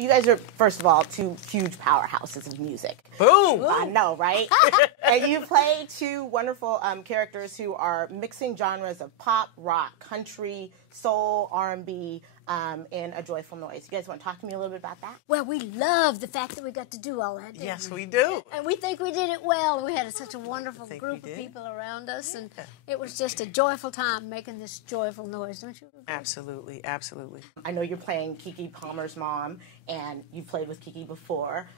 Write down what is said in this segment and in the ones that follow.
You guys are, first of all, two huge powerhouses of music. Boom! I know, right? And you play two wonderful characters who are mixing genres of pop, rock, country, soul, R&B, in A Joyful Noise. You guys want to talk to me a little bit about that? Well, we love the fact that we got to do all that, didn't Yes, we? we do. And we think we did it well. And we had such a wonderful group of people around us. And it was just a joyful time making this joyful noise, don't you agree? Absolutely, absolutely. I know you're playing Keke Palmer's mom, and you've played with Keke before.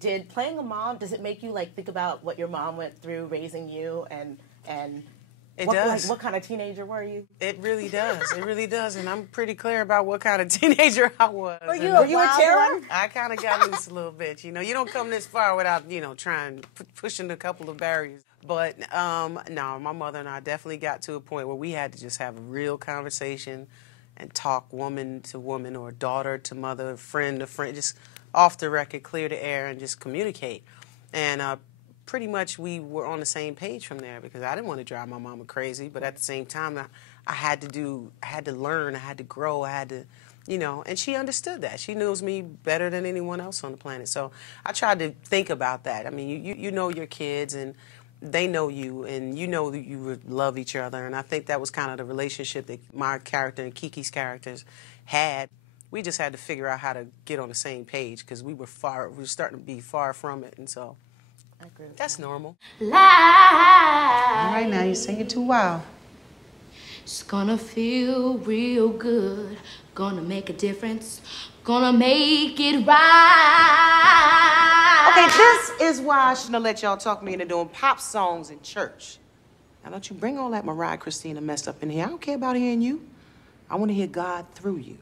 Did playing a mom, does it make you think about what your mom went through raising you and It does. What kind of teenager were you? It really does. It really does. And I'm pretty clear about what kind of teenager I was. Were you a terror? I kind of got loose a little bit. You know, you don't come this far without, trying, pushing a couple of barriers. But, no, my mother and I definitely got to a point where we had to just have a real conversation and talk woman to woman or daughter to mother, friend to friend, just off the record, clear the air, and just communicate. And pretty much we were on the same page from there because I didn't want to drive my mama crazy, but at the same time, I had to learn, I had to grow, I had to, and she understood that. She knows me better than anyone else on the planet. So I tried to think about that. I mean, you know your kids and they know you and you know that you love each other. And I think that was kind of the relationship that my character and Keke's characters had. We just had to figure out how to get on the same page because we were starting to be far from it. And so I agree with that's that. normal. All right, now you're singing too wild. It's gonna feel real good, gonna make a difference, gonna make it right. Okay, this is why I shouldn't have let y'all talk me into doing pop songs in church. Now, don't you bring all that Mariah Christina messed up in here. I don't care about hearing you. I want to hear God through you.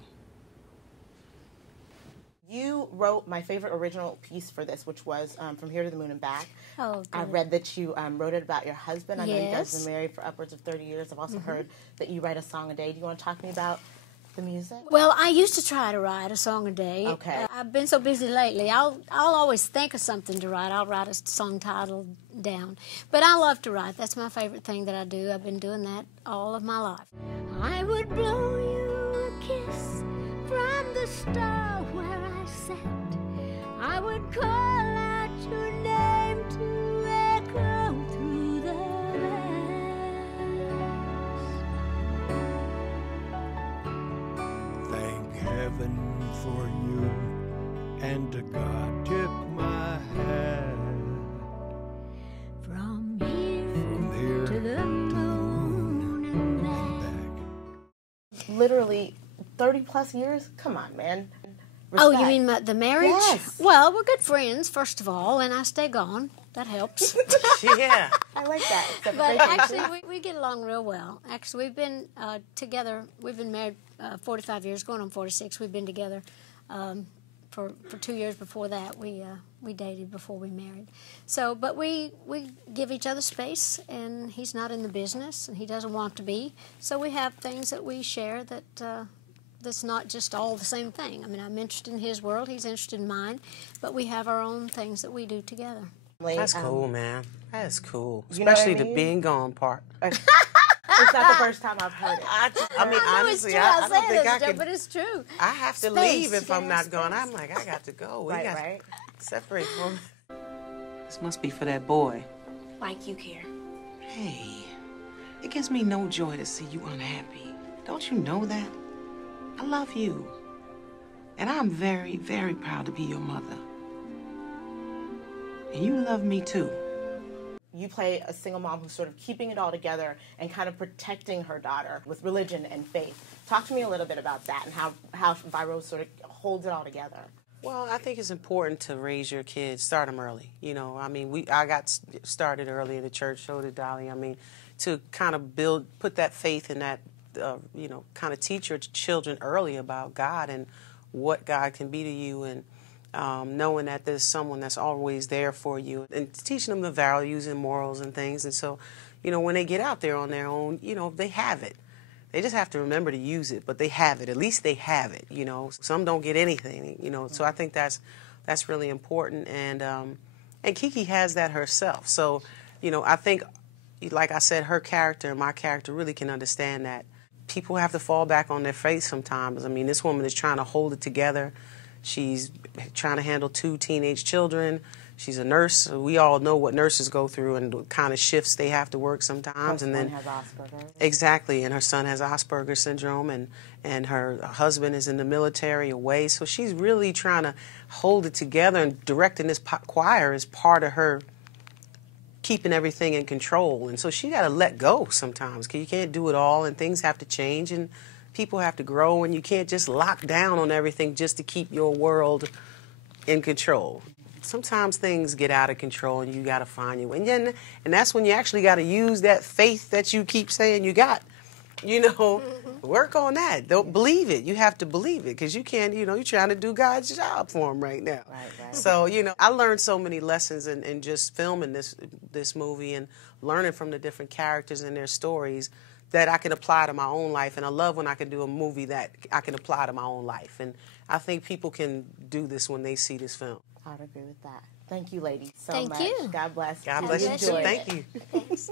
You wrote my favorite original piece for this, which was From Here to the Moon and Back. Oh, good. I read that you wrote it about your husband. I know you guys Yes. have been married for upwards of 30 years. I've also heard that you write a song a day. Do you want to talk to me about the music? Well, I used to try to write a song a day. Okay. I've been so busy lately. I'll always think of something to write. I'll write a song title down. But I love to write. That's my favorite thing that I do. I've been doing that all of my life. I would blow you a kiss from the star where I sat. I would call out your name to echo through the vast. Thank heaven for you, and to God tip my hat. From here To the moon and back. Literally 30 plus years? Come on, man. Oh, Respect. you mean the marriage? Yes. Well, we're good friends, first of all, and I stay gone. That helps. Yeah. I like that. Except for But vacation. actually, we get along real well. Actually, we've been together. We've been married 45 years, going on 46. We've been together for 2 years before that. We dated before we married. So, but we give each other space, and he's not in the business, and he doesn't want to be. So we have things that we share that that's not just all the same thing. I mean, I'm interested in his world, he's interested in mine, but we have our own things that we do together. That's cool, man. That's cool. You know what I Especially the mean? being gone part. It's not the first time I've heard it. I mean, honestly, it's true. I don't think I joke, could. but it's true. I have to Space. leave if You gotta I'm have not gone. space. I'm like, I got to go. We Right, got right. to separate from. This must be for that boy. Like you care. Hey, it gives me no joy to see you unhappy. Don't you know that? I love you. And I'm very, very proud to be your mother. And you love me too. You play a single mom who's sort of keeping it all together and kind of protecting her daughter with religion and faith. Talk to me a little bit about that and how Vi-Rose sort of holds it all together. Well, I think it's important to raise your kids, start them early. I mean, I got started early in the church, so did Dolly. I mean, to kind of put that faith in that, kind of teach your children early about God and what God can be to you and knowing that there's someone that's always there for you and teaching them the values and morals and things. And so, when they get out there on their own, they have it. They just have to remember to use it, but they have it. At least they have it, Some don't get anything, So I think that's really important. And Keke has that herself. So, I think, like I said, her character and my character really can understand that. People have to fall back on their faith sometimes. I mean, this woman is trying to hold it together. She's trying to handle 2 teenage children. She's a nurse. So we all know what nurses go through and what kind of shifts they have to work sometimes. Her and then son has Asperger's. Exactly, and her son has Asperger's syndrome, and her husband is in the military away. So she's really trying to hold it together, and directing this choir is part of her keeping everything in control. And so she got to let go sometimes, because you can't do it all, and things have to change, and people have to grow, and you can't just lock down on everything just to keep your world in control. Sometimes things get out of control, and you got to find your way. And that's when you actually got to use that faith that you keep saying you got. You know, work on that. Don't believe it. You have to believe it, because you can't, you know, you're trying to do God's job for him right now. Right. So, you know, I learned so many lessons in just filming this movie and learning from the different characters and their stories that I can apply to my own life. And I love when I can do a movie that I can apply to my own life. And I think people can do this when they see this film. I'd agree with that. Thank you, ladies, so Thank much. you. God bless. God bless you. bless you. Thank you. Thanks.